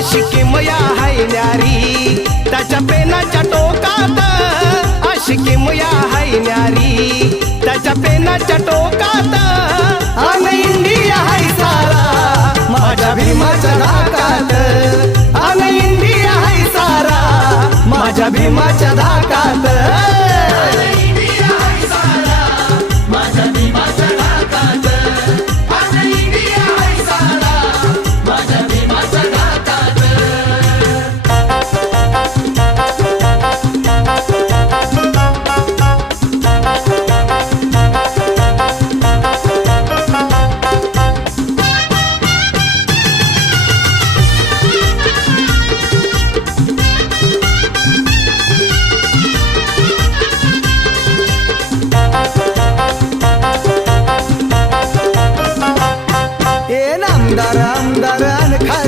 आशिकी मया हाय न्यारी त्याच्या पेनाच्या टोकात, आशिकी मया हाय न्यारी त्याच्या पेनाच्या टोकात. अन इंडिया हाय सारा माझ्या भीमाच्या नाकात, अन इंडिया हाय सारा माझ्या भीमाच्या